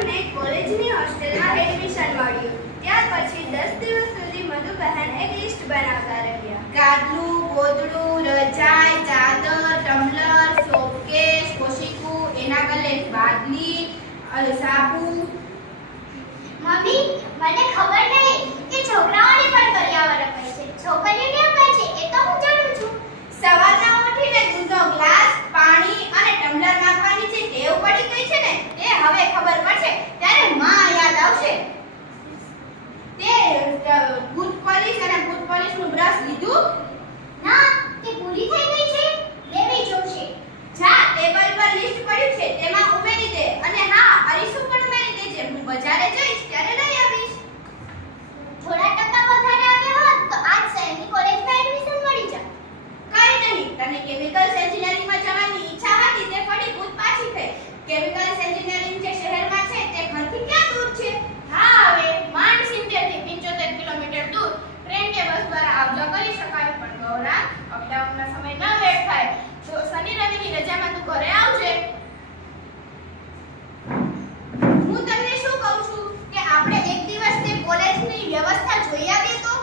ગૌરવને કોલેજની હોસ્ટેલમાં એડમિશન મળ્યું. ત્યાર પછી 10 દિવસ સુધી મધુબહેન એક લિસ્ટ બનાવતા રહ્યા. ગાદલું, ગોદડું, રજાઈ, ચાદર, ટમ્બલર, શોકેસ, કોશિકું, એના ગલે બાદલી, સાબુ. મમ્મી, મને ખબર નહીં કે છોકરાઓને પણ પર્યાવરણ અપાય છે, છોકરીઓને અપાય છે એ તો હું જાણું છું. સવારના ઉઠીને દૂધનો ગ્લાસ, પાણી અને ટમ્બલર નાખવાની જે ટેવ પડી ગઈ છે ને, તે હવે ખબર પડશે ત્યારે માં યાદ આવશે. તે બૂટ પોલિશ અને બૂટ પોલિશનું બ્રશ લીધું? ના, તે પૂરી થઈ ગઈ છે, લેવી જોશે. જા, ટેબલ પર લિસ્ટ પડ્યું છે તેમાં ઉમેરી દે. અને હા, અરીસું પણ ઉમેરી દેજે. હું બજારે જઈશ ત્યારે લઈ આવીશ. થોડા ટકા વધારે આવ્યા હોત તો આજ શહેરની કોલેજમાં એડમિશન મળી જાત. કઈ નહીં, તને કેમિકલ્સ એન્જિનિયરિંગમાં જવાની ઈચ્છા હતી તે ફરી કૂદ પાછી થઈ. કેમિકલ્સ એન્જિનિયરિંગ જે શહેરમાં છે તે ઘરથી ક્યાં દૂર છે? હા, હવે માંડ 70 થી 75 કિલોમીટર દૂર ટ્રેન કે બસ દ્વારા આવજા કરી શકાય. પણ ગૌરા, અપડાઉનના સમય ન વેટ થાય. તો શનિ રવિની રજામાં તું ઘરે આવજે. હું તમને શું કહું છું કે આપણે એક દિવસ તે કોલેજની વ્યવસ્થા જોઈ આવીએ તો?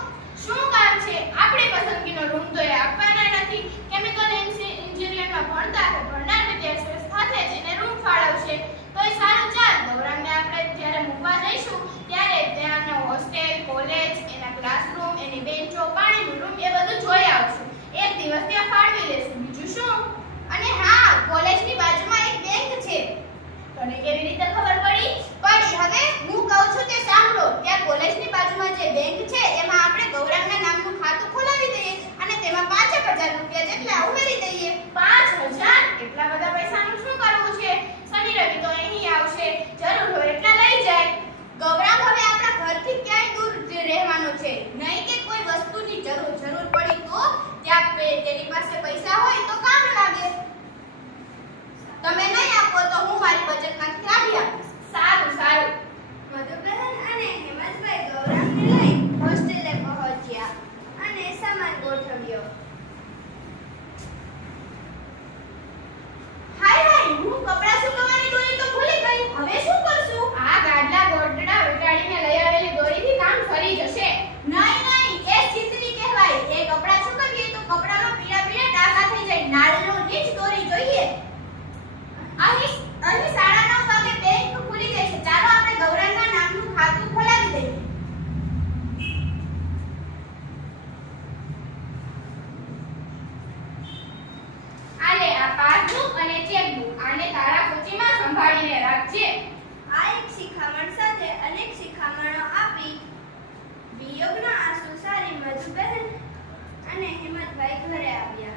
શું કામ છે? આપણી પસંદગીનો રૂમ તો એ આપવાના નથી. કેમિકલ એન્જિનિયરમાં ભણતા કે ભણનાર વિદ્યાર્થીઓ સાથે જઈને રૂમ ફાળવશે. તોય સારું, ચાલ. ગૌરાંગને આપણે જ્યારે મૂકવા જઈશું ત્યારે ત્યાંનો હોસ્ટેલ, કોલેજ, એના ક્લાસરૂમ, એની બેન્ચો, પાણીનું રૂમ એ બધું જોઈ આવશું. એક દિવસ ત્યાં ફાળવી લેશું. બીજું શું? અને હા, કોલેજની બાજુમાં એક બેંક છે. તને કેવી રીતે ખબર પડી? પણ હવે હું કહું છું તે સાંભળો. ત્યાં કોલેજની બાજુમાં જે બેંક છે એમાં આપણે ગૌરાંગના નામનું ખાતું ખોલાવી દઈએ અને તેમાં 5000 રૂપિયા જેટલા ઉમેરી દઈએ. 5000? એટલા બધા પૈસાનું શું કરવું છે? શનિ રવિ તો અહીં આવશે, જરૂર હોય એટલા લઈ જાય. ગૌરાંગ હવે આપણા ઘરથી ક્યાંય દૂર રહેવાનો છે નહીં કે કોઈ વસ્તુની જરૂર પડી તો ત્યાં તેની પાસે પૈસા હોય તો કામ લાગે. તમે નહીં આપો તો હું મારી બચતમાંથી કાઢી આપીશ. સારું સારું. મધુબહેન અને હેમંતભાઈ ગૌરાંગને લઈ હોસ્ટેલે પહોંચ્યા અને સામાન ગોઠવ્યો. હાય હાય, હું કપડાં સુકવવાની દોરી તો ભૂલી ગઈ. હવે શું કરશું? આ ગાડલા ગોટડા વીંટાળીને લઈ આવેલી દોરીથી કામ ફરી જશે. નહીં, એ ચીતરી કહેવાય. એ કપડાં સુકવીએ તો કપડામાં પીળા પીળા ડાઘા થઈ જાય. નાળનો નીચ દોરી જોઈએ. અહીં સાડા 9 વાગે બેંક ખુલી જાય છે. ચાલો આપણે ગૌરાંગના નામનું ખાતું ખોલાવી દઈએ. આલે આ પાસબુક અને ચેકબુક. આને તારા કોચીમાં સંભાળીને રાખજે. આ એક શિખામણ સાથે અનેક શિખામણો આપી વિયોગના આંસુ સારી મધુબહેન અને હેમંતભાઈ ઘરે આવ્યા.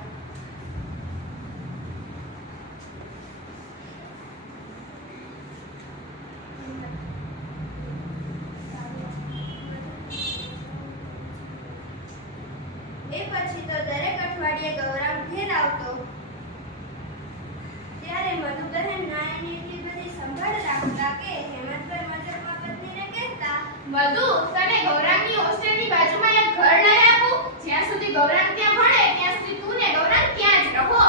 એ પછી તો દરેક અઠવાડિયે ગૌરાંગ ઘેર આવતો ત્યારે મધુબહેન નાયની એટલી બધી સંભાળ રાખતા કે હેમંતભાઈ મજાક બાબતનીને કહેતા, મધુ, તને ગૌરાંગની હોસ્ટેલની બાજુમાં એક ઘર નહીં આપું? જ્યાં સુધી ગૌરાંગ ત્યાં ભણે ત્યાં સુધી તું ને ગૌરાંગ ત્યાં જ રહો.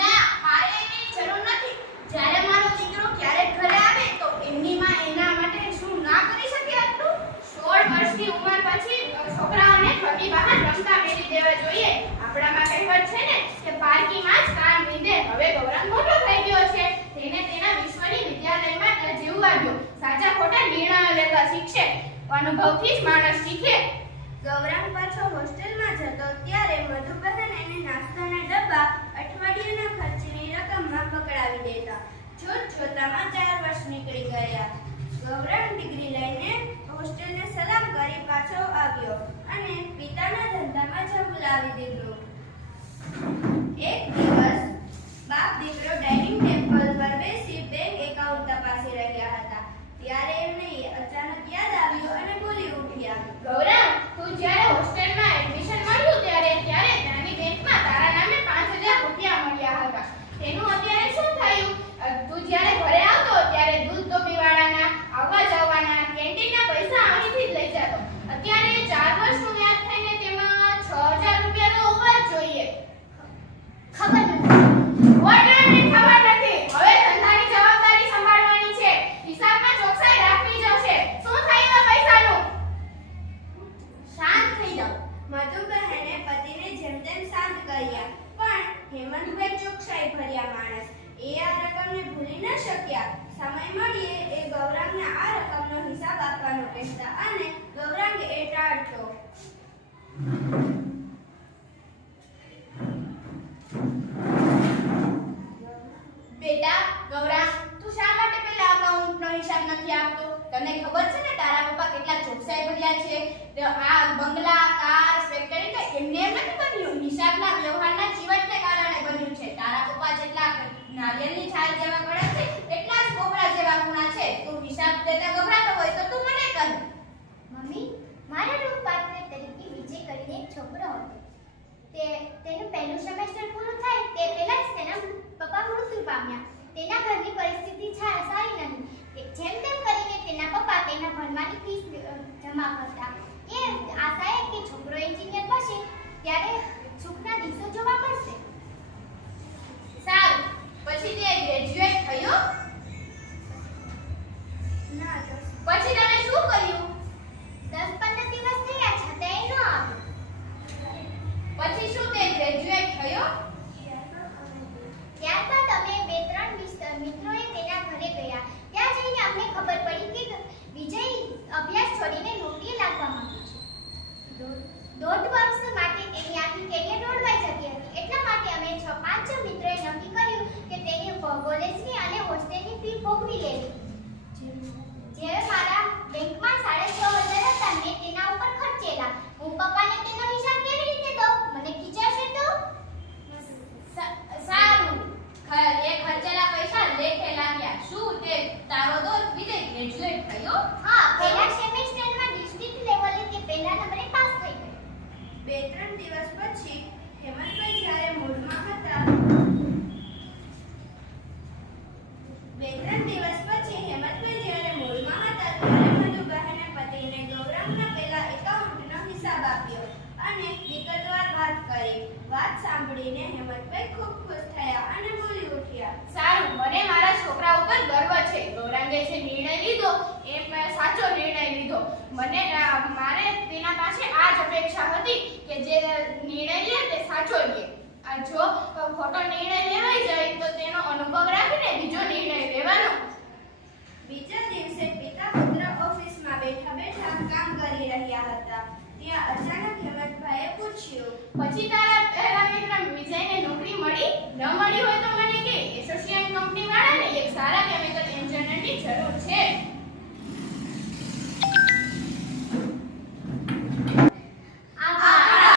ના, મારે એની જરૂર નથી. જ્યારે મારો દીકરો ક્યારેક ઘરે આવે તો એમની માં એના માટે શું ના કરી શકે આટલું? 16 વર્ષની ઉંમર પછી છોકરાઓને ઘરની બહાર રમતા મેલી દેવા જોઈએ. આપણામાં કહેવત છે ને કે પારકીમાં જ કાન વિંધે. હવે ગૌરાંગ મોટો થઈ ગયો છે. તેને તેના વિશ્વની વિદ્યાલયમાં જીવવા દો. સાચા ખોટા નિર્ણયો લેતા શીખશે. અનુભવથી જ માણસ શીખે. ગૌરાંગ પાછો હોસ્ટેલમાં જતો ત્યારે મધુબહેન એને નાસ્તાના ડબ્બા અઠવાડિયાના ખર્ચની રકમમાં પકડાવી દેતા. જોતજોતામાં 4 વર્ષ નીકળી ગયા. ગૌરાંગ ડિગ્રી લઈને હોસ્ટેલને સલામ કરી પાછો આવ્યો અને પિતાના ધંધામાં જવું લાવી દીધું. એક દિવસ બાપ દીકરો ડાઇનિંગ ટેબલ પર બેસી બેંક એકાઉન્ટ તપાસી રહ્યા હતા. ત્યારે એમને અચાનક યાદ આવ્યું અને બોલી ઉઠ્યા, ગૌરાંગ, તું જ્યારે હોસ્ટેલમાં એડમિશન મળ્યું ત્યારે ત્યાંની બેંકમાં તારા નામે 5000 રૂપિયા મળ્યા હતા. તેનું અત્યારે શું થયું? તું જ્યારે ઘરે આવતો ત્યારે દૂધ ડોબીવાળાના, આવવા જવાના, કેન્ટીનના પૈસા અહીંથી જ લઈ જતો. અત્યારે 4 વર્ષનું યાદ થઈને તેમાં 6000 રૂપિયા તો હોવા જ જોઈએ. ખબર રકમને ભૂલી ન શક્યા. સમય મળીએ એ ગૌરાંગને આ રકમનો હિસાબ આપવાનો કહેતા અને ગૌરાંગ એ ટાળતો. બેટા ગૌરાંગ, તું શા માટે પેલા અકાઉન્ટનો હિસાબ નથી આપતો? તને ખબર છે ને તારા પપ્પા કેટલા ચોકસાઈ ભર્યા છે. તો આ બંગલા, કાર, ફેક્ટરી તો એમને એમ નથી બન્યું, હિસાબના વ્યવહારના જીવનને કારણે બન્યું છે. તારા પપ્પા જેટલા નારિયેળની છાલ જેવા કડક છે એટલા જ કોબરા જેવા ગુણા છે. તું હિસાબ દેતા ગભરાતો હોય તો તું મને કહે. મમ્મી, મારા રૂમ પાર્ટનર તરીકે વિજય કરીને એક છોકરો હતો. તેનું પહેલું સેમેસ્ટર પૂરું થાય તે પહેલા જ તેના પપ્પા મૃત્યુ પામ્યા. તેના ઘરની પરિસ્થિતિ સારી નહીં. જેમ તેમ કરીને તેના પપ્પા તેના ભણવાની ફીસ જમા કરતા. એ આશાએ કે છોકરો એન્જિનિયર બનશે ત્યારે સુખના દિવસો જોવા મળશે. સારું, પછી તે ગ્રેજ્યુએટ થયો? ના તો પછી તમે શું કર્યું? 10-15 દિવસ થયા છતાંય ન આવ્યો. પછી શું તે ગ્રેજ્યુએટ થયો? ત્યારબાદ અમે 2-3 મિત્રોએ તેના ઘરે ગયા. ત્યાં જઈને અમને ખબર પડી કે વિજય અભ્યાસ છોડીને નોકરીએ લાગવા માંગે છે. દોઢ વર્ષ માટે તેની આખી કેરિયર દોડવાઈ જતી હતી. એટલા માટે અમે 5 મિત્રોએ નક્કી કર્યું કે તેની કોલેજની અને હોસ્ટેલની ફી ભોગવી લેવી. જ્યારે મારા બેંકમાં 6,500 હતા મેં તેના ઉપર ખર્ચેલા. હું પપ્પાને તેનો હિસાબ કેવી રીતે દઉં? મને ખીજાશે તો? સારું, એ ખર્ચેલા પૈસા લેખે લાગ્યા. શું તે તારો દોસ્ત વિજય ગ્રેજ્યુએટ થયો? હા, પહેલા સેમેસ્ટરમાં ડિસ્ટ્રિક્ટ લેવલે તે પહેલા નંબરે પાસ થઈ ગયો. 2-3 દિવસ પછી હેમંતભાઈ જ્યારે મૂળમાં હતા 2-3 દિવસ પછી હેમંતભાઈ જ્યારે મૂળમાં હતા ત્યારે મધુબહેને પતિને ગૌરાંગના પેલા એકાઉન્ટનો હિસાબ આપ્યો અને વિગતવાર વાત કરી. વાત સાંભળીને હેમંતભાઈ ખૂબ ખુશ થયા અને બોલી ઉઠ્યા. સારું, મને મારા છોકરા ઉપર ગર્વ છે. ગૌરાંગે જે નિર્ણય લીધો એ સાચો નિર્ણય લીધો. મારે તેના પાસે આ જ અપેક્ષા હતી કે જે નિર્ણય લે તે સાચો લે. જો ખોટો નિર્ણય લેવાઈ જાય તો તેનો અનુભવ